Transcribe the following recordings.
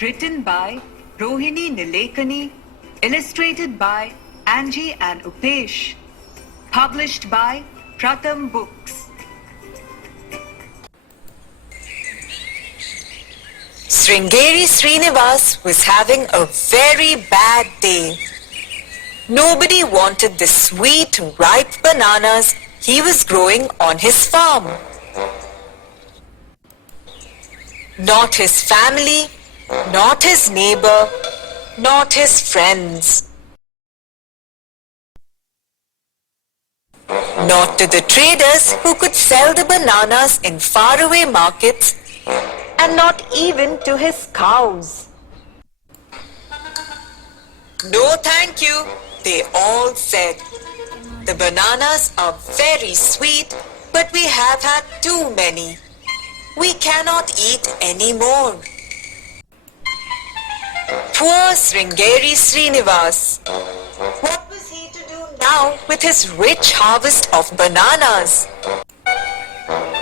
Written by Rohini Nilekani, illustrated by Angie and Upesh, published by Pratham Books. Sringeri Srinivas was having a very bad day. Nobody wanted the sweet, ripe bananas he was growing on his farm. Not his family, not his neighbor, not his friends. Not to the traders who could sell the bananas in faraway markets, and not even to his cows. No thank you, they all said. The bananas are very sweet, but we have had too many. We cannot eat any more. Poor Sringeri Srinivas. What was he to do now with his rich harvest of bananas?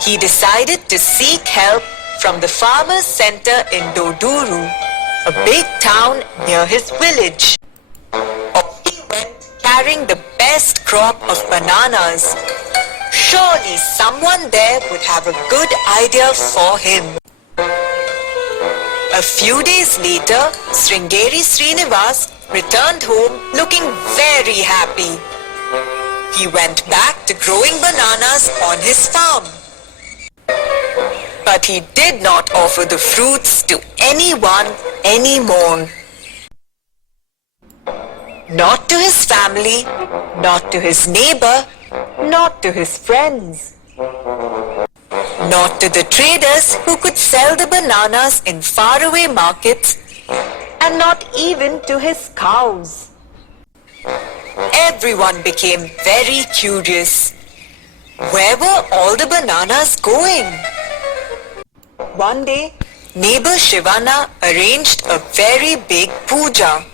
He decided to seek help from the farmers' center in Doduru, a big town near his village. Off he went carrying the best crop of bananas. Surely someone there would have a good idea for him. A few days later, Sringeri Srinivas returned home looking very happy. He went back to growing bananas on his farm. But he did not offer the fruits to anyone anymore. Not to his family, not to his neighbor, not to his friends. Not to the traders who could sell the bananas in faraway markets, and not even to his cows. Everyone became very curious. Where were all the bananas going? One day, neighbor Shivana arranged a very big puja.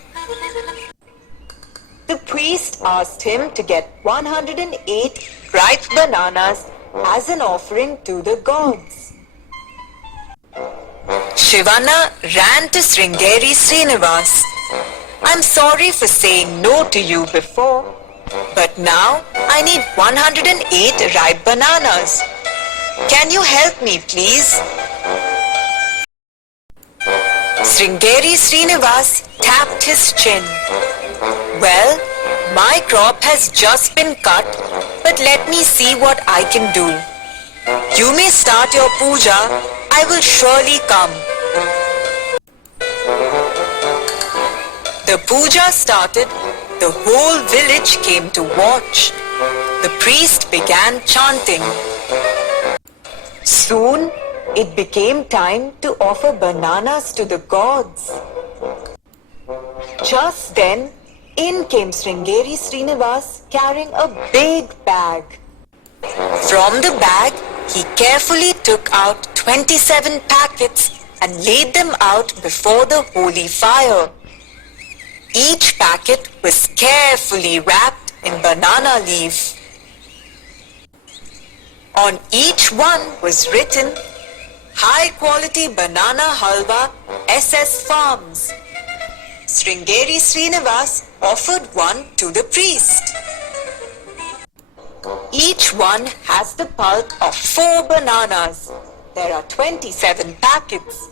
The priest asked him to get 108 ripe bananas as an offering to the gods. Shivana ran to Sringeri Srinivas. I'm sorry for saying no to you before, but now I need 108 ripe bananas. Can you help me, please? Sringeri Srinivas tapped his chin. Well, my crop has just been cut, but let me see what I can do. You may start your puja, I will surely come. The puja started, the whole village came to watch. The priest began chanting. Soon, it became time to offer bananas to the gods. Just then, in came Sringeri Srinivas carrying a big bag. From the bag, he carefully took out 27 packets and laid them out before the holy fire. Each packet was carefully wrapped in banana leaf. On each one was written, High Quality Banana Halwa, SS Farms. Sringeri Srinivas offered one to the priest. Each one has the pulp of 4 bananas. There are 27 packets.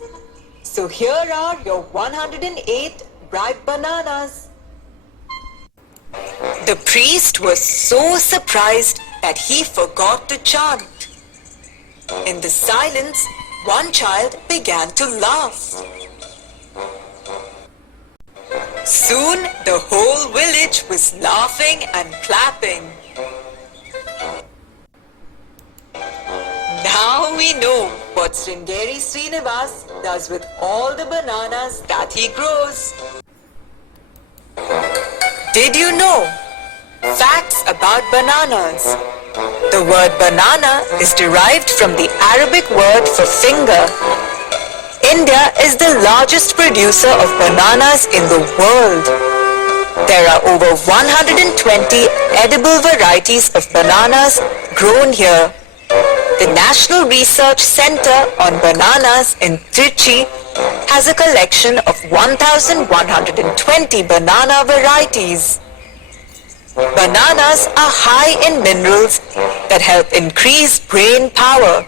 So here are your 108 ripe bananas. The priest was so surprised that he forgot to chant. In the silence, one child began to laugh. Soon the whole village was laughing and clapping. Now we know what Sringeri Srinivas does with all the bananas that he grows. Did you know? Facts about bananas. The word banana is derived from the Arabic word for finger. India is the largest producer of bananas in the world. There are over 120 edible varieties of bananas grown here. The National Research Center on Bananas in Trichy has a collection of 1,120 banana varieties. Bananas are high in minerals that help increase brain power.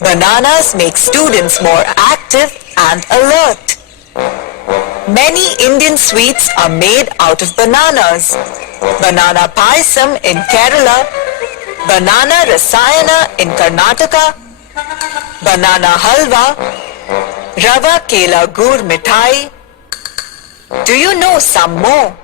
Bananas make students more active and alert. Many Indian sweets are made out of bananas. Banana Payasam in Kerala, Banana Rasayana in Karnataka, Banana Halwa, Rava Kela Gur Mithai. Do you know some more?